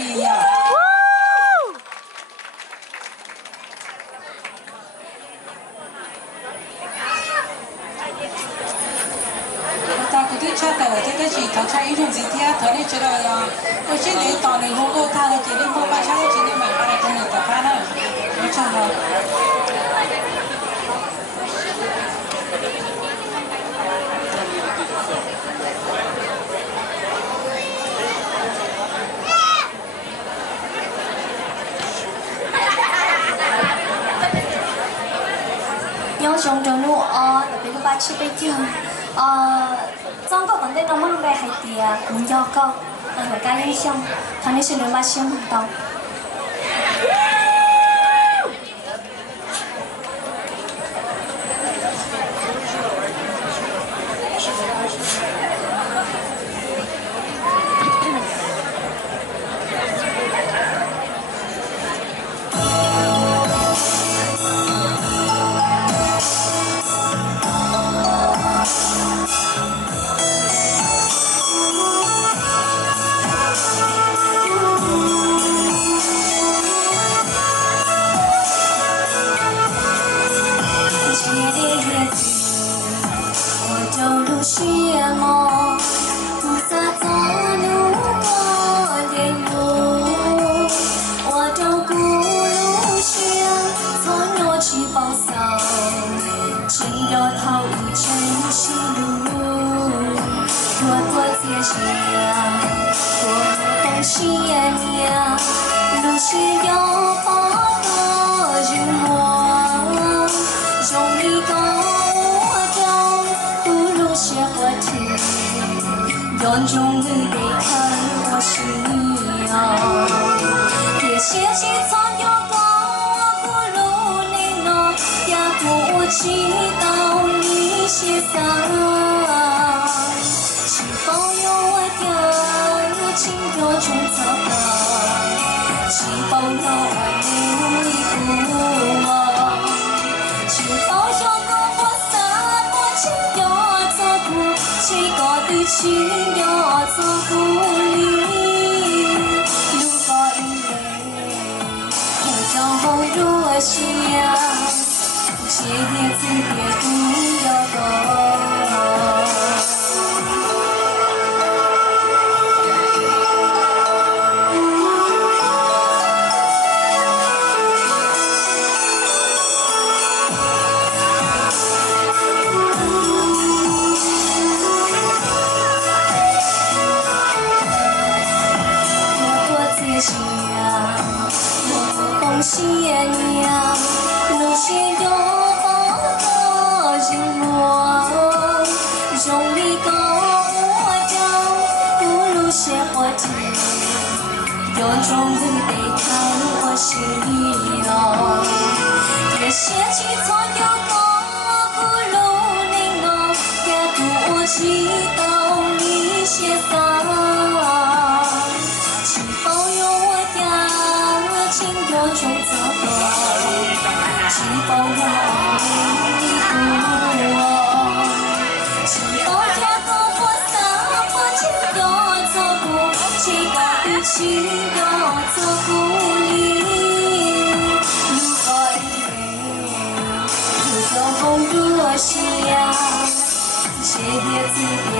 力呀！大古队穿的，这个是头穿一种今天头里知道呀，我今年到年后我他的今年我把穿的今年买回来跟你打开了，我穿了。 nhớ trong trong nu đặc biệt là ba chị bây giờ trong các vấn đề nó mang về hay thì cũng do con là cái liên xong thằng ấy sẽ được ba xem một tàu 眼中你得看我需要，别写起苍有高不如你呢，也不知道你写啥，是否有我的情多中糟糕，是否有我你不忘，是否有我洒脱情有做不，谁个对情。 做不离，如果因为我将后入夕阳，写别字别不要懂。 夕阳，路线有多人落，容易高我叫不如写我题，有种你得看我心哟，别写起错有高不如你我，也不知道你写啥。 有种糟糕，是否有你不我？是否也和我洒脱情有做不？谁个对情有做不离？如果以为有红如夕阳，写别字别。